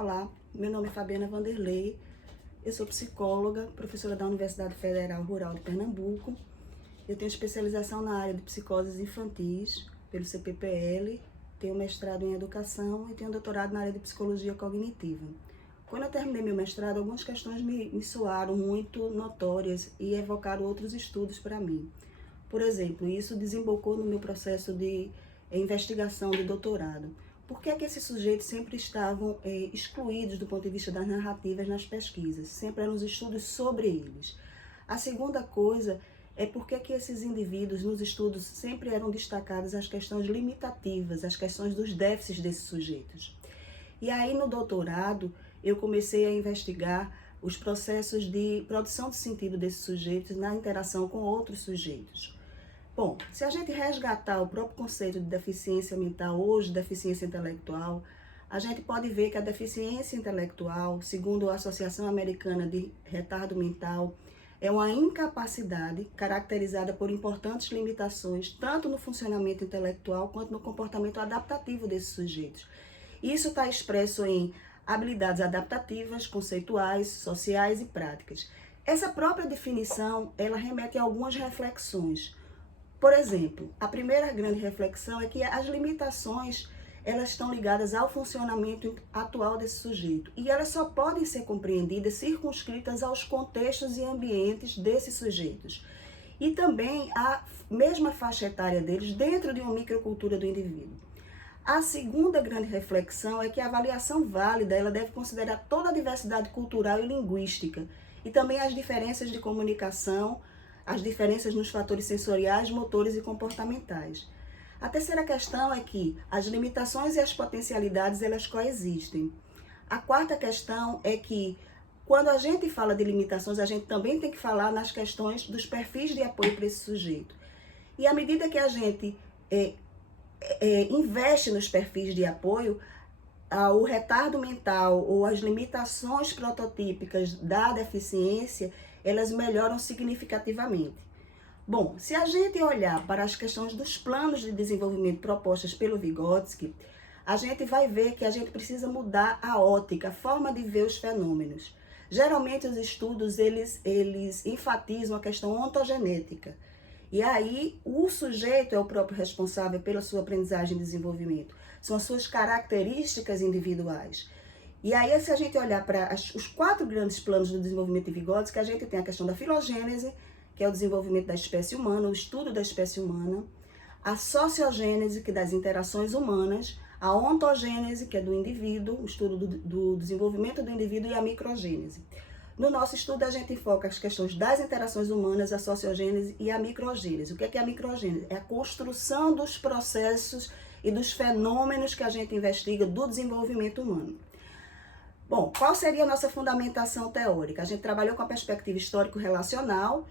Olá, meu nome é Fabiana Vanderlei, eu sou psicóloga, professora da Universidade Federal Rural de Pernambuco. Eu tenho especialização na área de psicoses infantis pelo CPPL, tenho mestrado em educação e tenho doutorado na área de psicologia cognitiva. Quando eu terminei meu mestrado, algumas questões me soaram muito notórias e evocaram outros estudos para mim. Por exemplo, isso desembocou no meu processo de investigação de doutorado. Por que é que esses sujeitos sempre estavam excluídos do ponto de vista das narrativas nas pesquisas? Sempre eram os estudos sobre eles. A segunda coisa é por que esses indivíduos nos estudos sempre eram destacadas as questões limitativas, as questões dos déficits desses sujeitos. E aí no doutorado eu comecei a investigar os processos de produção de sentido desses sujeitos na interação com outros sujeitos. Bom, se a gente resgatar o próprio conceito de deficiência mental, hoje deficiência intelectual, a gente pode ver que a deficiência intelectual, segundo a Associação Americana de Retardo Mental, é uma incapacidade caracterizada por importantes limitações, tanto no funcionamento intelectual quanto no comportamento adaptativo desses sujeitos. Isso está expresso em habilidades adaptativas, conceituais, sociais e práticas. Essa própria definição, ela remete a algumas reflexões. Por exemplo, a primeira grande reflexão é que as limitações, elas estão ligadas ao funcionamento atual desse sujeito. E elas só podem ser compreendidas, circunscritas aos contextos e ambientes desses sujeitos. E também a mesma faixa etária deles dentro de uma microcultura do indivíduo. A segunda grande reflexão é que a avaliação válida, ela deve considerar toda a diversidade cultural e linguística. E também as diferenças de comunicação, as diferenças nos fatores sensoriais, motores e comportamentais. A terceira questão é que as limitações e as potencialidades, elas coexistem. A quarta questão é que quando a gente fala de limitações, a gente também tem que falar nas questões dos perfis de apoio para esse sujeito. E à medida que a gente investe nos perfis de apoio, o retardo mental ou as limitações prototípicas da deficiência, elas melhoram significativamente. Bom, se a gente olhar para as questões dos planos de desenvolvimento propostas pelo Vygotsky, a gente vai ver que a gente precisa mudar a ótica, a forma de ver os fenômenos. Geralmente os estudos, eles enfatizam a questão ontogenética. E aí o sujeito é o próprio responsável pela sua aprendizagem e desenvolvimento. São as suas características individuais. E aí, se a gente olhar para os 4 grandes planos do desenvolvimento de Vygotsky, a gente tem a questão da filogênese, que é o desenvolvimento da espécie humana, o estudo da espécie humana, a sociogênese, que é das interações humanas, a ontogênese, que é do indivíduo, o estudo do desenvolvimento do indivíduo, e a microgênese. No nosso estudo, a gente foca as questões das interações humanas, a sociogênese e a microgênese. O que é a microgênese? É a construção dos processos e dos fenômenos que a gente investiga do desenvolvimento humano. Bom, qual seria a nossa fundamentação teórica? A gente trabalhou com a perspectiva histórico-relacional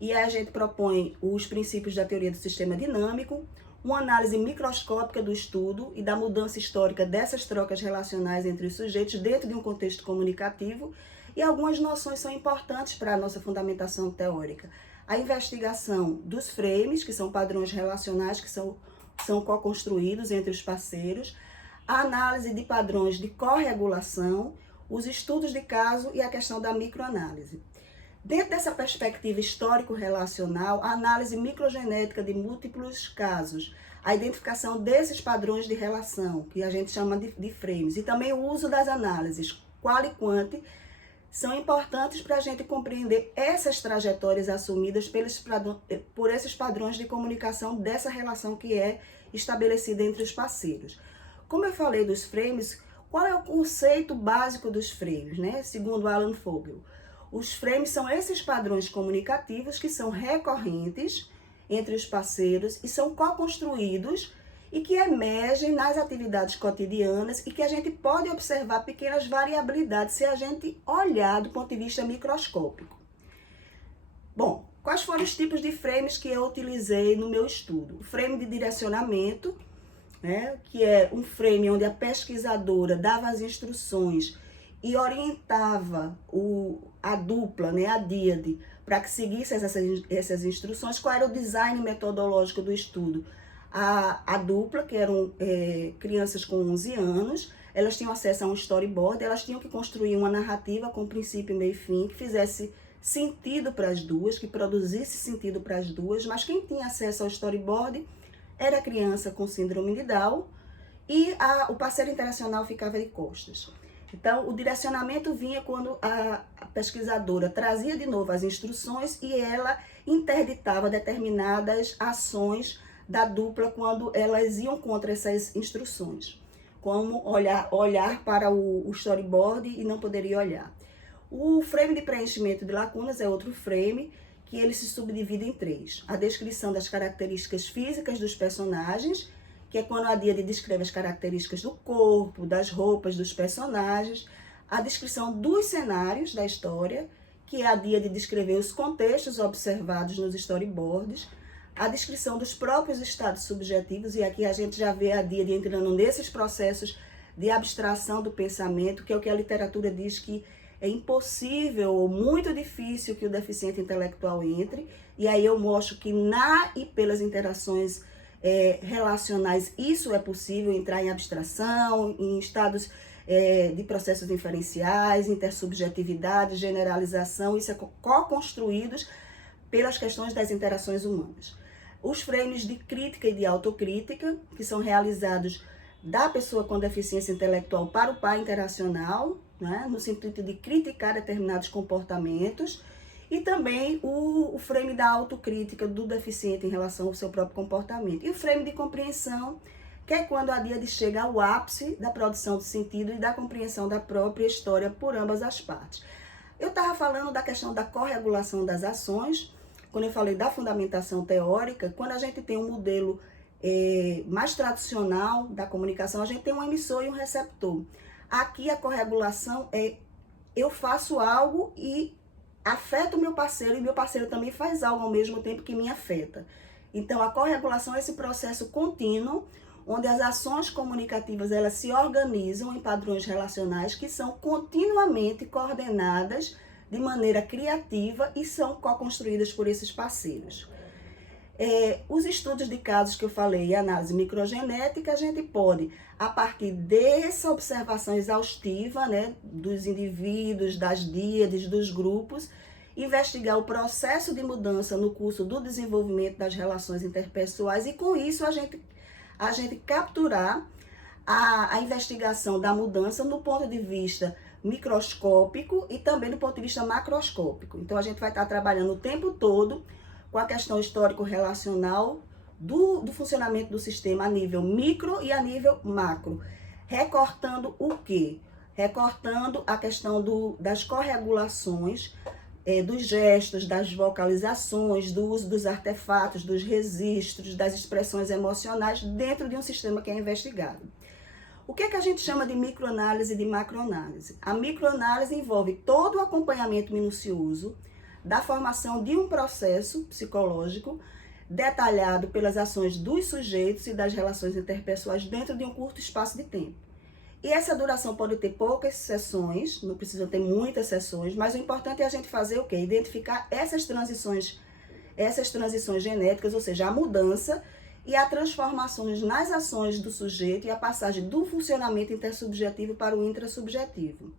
e a gente propõe os princípios da teoria do sistema dinâmico, uma análise microscópica do estudo e da mudança histórica dessas trocas relacionais entre os sujeitos dentro de um contexto comunicativo, e algumas noções são importantes para a nossa fundamentação teórica. A investigação dos frames, que são padrões relacionais que são co-construídos entre os parceiros, a análise de padrões de corregulação, os estudos de caso e a questão da microanálise. Dentro dessa perspectiva histórico-relacional, a análise microgenética de múltiplos casos, a identificação desses padrões de relação, que a gente chama de frames, e também o uso das análises qual e quant, são importantes para a gente compreender essas trajetórias assumidas por esses padrões de comunicação dessa relação que é estabelecida entre os parceiros. Como eu falei dos frames, qual é o conceito básico dos frames, né? Segundo Alan Fogel, os frames são esses padrões comunicativos que são recorrentes entre os parceiros e são co-construídos e que emergem nas atividades cotidianas e que a gente pode observar pequenas variabilidades se a gente olhar do ponto de vista microscópico. Bom, quais foram os tipos de frames que eu utilizei no meu estudo? O frame de direcionamento, que é um frame onde a pesquisadora dava as instruções e orientava a dupla, a díade, para que seguisse essas instruções. Qual era o design metodológico do estudo? A dupla, que eram crianças com 11 anos, elas tinham acesso a um storyboard, elas tinham que construir uma narrativa com princípio, meio e fim, que fizesse sentido para as duas, que produzisse sentido para as duas, mas quem tinha acesso ao storyboard era a criança com síndrome de Down e o parceiro interacional ficava de costas. Então, o direcionamento vinha quando a pesquisadora trazia de novo as instruções e ela interditava determinadas ações da dupla quando elas iam contra essas instruções. Como olhar para o storyboard e não poderia olhar. O frame de preenchimento de lacunas é outro frame que ele se subdivide em 3. A descrição das características físicas dos personagens, que é quando a Díade descreve as características do corpo, das roupas dos personagens. A descrição dos cenários da história, que é a Díade descrever os contextos observados nos storyboards. A descrição dos próprios estados subjetivos, e aqui a gente já vê a Díade entrando nesses processos de abstração do pensamento, que é o que a literatura diz que é impossível ou muito difícil que o deficiente intelectual entre. E aí eu mostro que na e pelas interações relacionais isso é possível, entrar em abstração, em estados de processos inferenciais, intersubjetividade, generalização, isso é co-construídos pelas questões das interações humanas. Os frames de crítica e de autocrítica, que são realizados da pessoa com deficiência intelectual para o par interacional, né, no sentido de criticar determinados comportamentos, e também o frame da autocrítica do deficiente em relação ao seu próprio comportamento. E o frame de compreensão, que é quando a Díade chega ao ápice da produção de sentido e da compreensão da própria história por ambas as partes. Eu estava falando da questão da corregulação das ações, quando eu falei da fundamentação teórica. Quando a gente tem um modelo mais tradicional da comunicação, a gente tem um emissor e um receptor. Aqui a corregulação é eu faço algo e afeta o meu parceiro, e meu parceiro também faz algo ao mesmo tempo que me afeta. Então a corregulação é esse processo contínuo, onde as ações comunicativas elas se organizam em padrões relacionais que são continuamente coordenadas de maneira criativa e são co-construídas por esses parceiros. Os estudos de casos que eu falei, análise microgenética, a gente pode, a partir dessa observação exaustiva, né, dos indivíduos, das díades, dos grupos, investigar o processo de mudança no curso do desenvolvimento das relações interpessoais e, com isso, a gente capturar a investigação da mudança no ponto de vista microscópico e também do ponto de vista macroscópico. Então, a gente vai estar trabalhando o tempo todo com a questão histórico-relacional do funcionamento do sistema a nível micro e a nível macro. Recortando o quê? Recortando a questão das corregulações, dos gestos, das vocalizações, do uso dos artefatos, dos registros, das expressões emocionais dentro de um sistema que é investigado. O que é que a gente chama de microanálise e de macroanálise? A microanálise envolve todo o acompanhamento minucioso da formação de um processo psicológico detalhado pelas ações dos sujeitos e das relações interpessoais dentro de um curto espaço de tempo. E essa duração pode ter poucas sessões, não precisa ter muitas sessões, mas o importante é a gente fazer o quê? Identificar essas transições genéticas, ou seja, a mudança e as transformações nas ações do sujeito e a passagem do funcionamento intersubjetivo para o intrasubjetivo.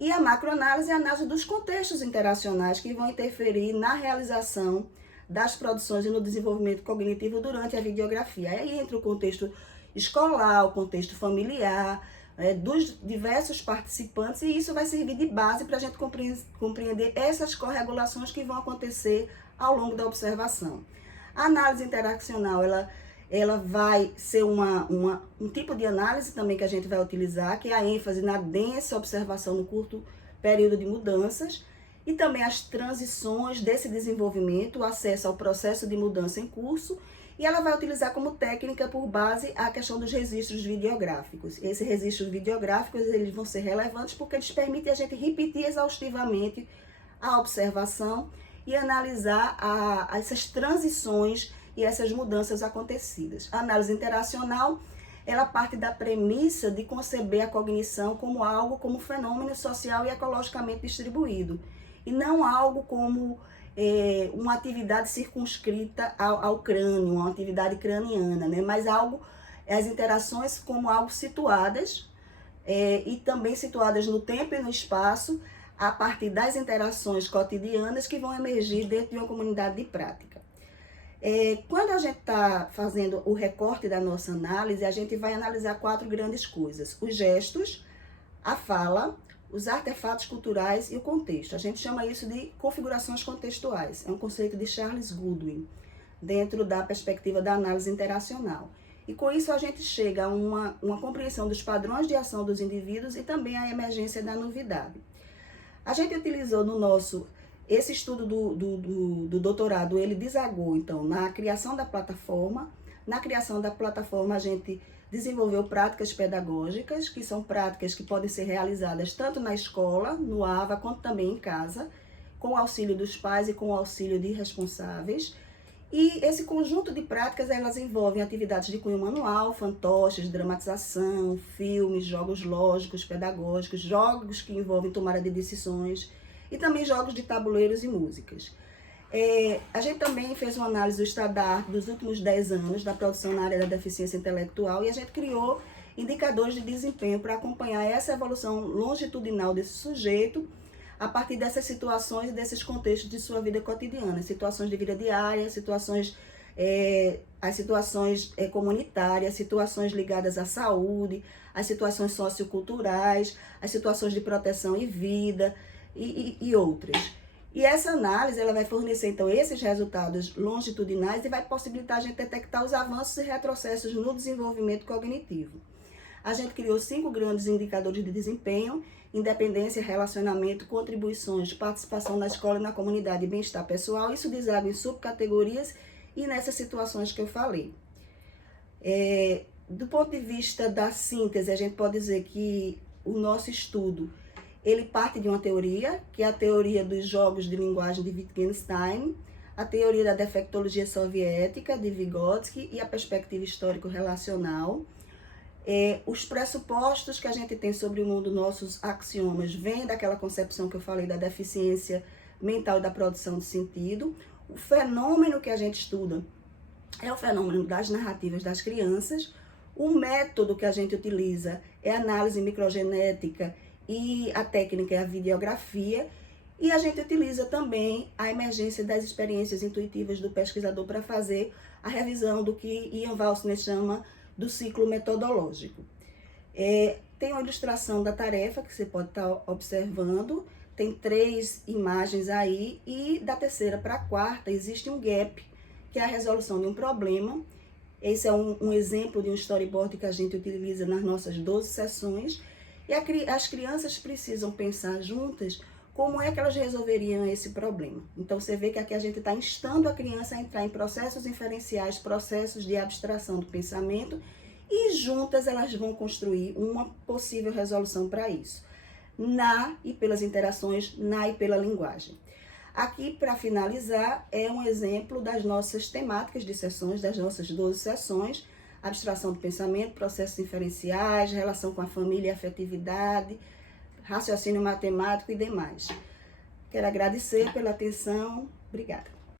E a macroanálise é a análise dos contextos interacionais que vão interferir na realização das produções e no desenvolvimento cognitivo durante a videografia. Aí entra o contexto escolar, o contexto familiar, dos diversos participantes, e isso vai servir de base para a gente compreender essas corregulações que vão acontecer ao longo da observação. A análise interacional, ela vai ser um tipo de análise também que a gente vai utilizar, que é a ênfase na densa observação no curto período de mudanças, e também as transições desse desenvolvimento, o acesso ao processo de mudança em curso, e ela vai utilizar como técnica por base a questão dos registros videográficos. Esses registros videográficos eles vão ser relevantes porque eles permitem a gente repetir exaustivamente a observação e analisar essas transições e essas mudanças acontecidas. A análise interacional, ela parte da premissa de conceber a cognição como algo, como fenômeno social e ecologicamente distribuído, e não algo como uma atividade circunscrita ao crânio, uma atividade craniana, né? Mas as interações como algo situadas e também situadas no tempo e no espaço, a partir das interações cotidianas que vão emergir dentro de uma comunidade de prática. Quando a gente está fazendo o recorte da nossa análise, a gente vai analisar 4 grandes coisas: os gestos, a fala, os artefatos culturais e o contexto. A gente chama isso de configurações contextuais. É um conceito de Charles Goodwin, dentro da perspectiva da análise interacional. E com isso a gente chega a uma compreensão dos padrões de ação dos indivíduos e também a emergência da novidade. A gente utilizou esse estudo do doutorado, ele desagou, então, na criação da plataforma. Na criação da plataforma, a gente desenvolveu práticas pedagógicas, que são práticas que podem ser realizadas tanto na escola, no AVA, quanto também em casa, com o auxílio dos pais e com o auxílio de responsáveis. E esse conjunto de práticas, elas envolvem atividades de cunho manual, fantoches, dramatização, filmes, jogos lógicos, pedagógicos, jogos que envolvem tomada de decisões e também jogos de tabuleiros e músicas. A gente também fez uma análise do estado da arte dos últimos 10 anos da produção na área da deficiência intelectual e a gente criou indicadores de desempenho para acompanhar essa evolução longitudinal desse sujeito a partir dessas situações e desses contextos de sua vida cotidiana, situações de vida diária, as situações comunitárias, situações ligadas à saúde, as situações socioculturais, as situações de proteção e vida e outras. E essa análise ela vai fornecer, então, esses resultados longitudinais e vai possibilitar a gente detectar os avanços e retrocessos no desenvolvimento cognitivo. A gente criou 5 grandes indicadores de desempenho: independência, relacionamento, contribuições, participação na escola e na comunidade e bem-estar pessoal. Isso deságua em subcategorias e nessas situações que eu falei. Do ponto de vista da síntese, a gente pode dizer que o nosso estudo ele parte de uma teoria, que é a teoria dos jogos de linguagem de Wittgenstein, a teoria da defectologia soviética de Vygotsky e a perspectiva histórico-relacional. Os pressupostos que a gente tem sobre o mundo, nossos axiomas, vêm daquela concepção que eu falei da deficiência mental e da produção de sentido. O fenômeno que a gente estuda é o fenômeno das narrativas das crianças. O método que a gente utiliza é a análise microgenética e a técnica é a videografia. E a gente utiliza também a emergência das experiências intuitivas do pesquisador para fazer a revisão do que Ian Walsner chama do ciclo metodológico. Tem uma ilustração da tarefa que você pode estar observando, tem 3 imagens aí, e da terceira para a quarta existe um gap, que é a resolução de um problema. Esse é um exemplo de um storyboard que a gente utiliza nas nossas 12 sessões, e as crianças precisam pensar juntas como é que elas resolveriam esse problema. Então, você vê que aqui a gente está instando a criança a entrar em processos inferenciais, processos de abstração do pensamento, e juntas elas vão construir uma possível resolução para isso, e pelas interações, e pela linguagem. Aqui, para finalizar, é um exemplo das nossas temáticas de sessões, das nossas 12 sessões: abstração do pensamento, processos inferenciais, relação com a família e afetividade, raciocínio matemático e demais. Quero agradecer pela atenção. Obrigada.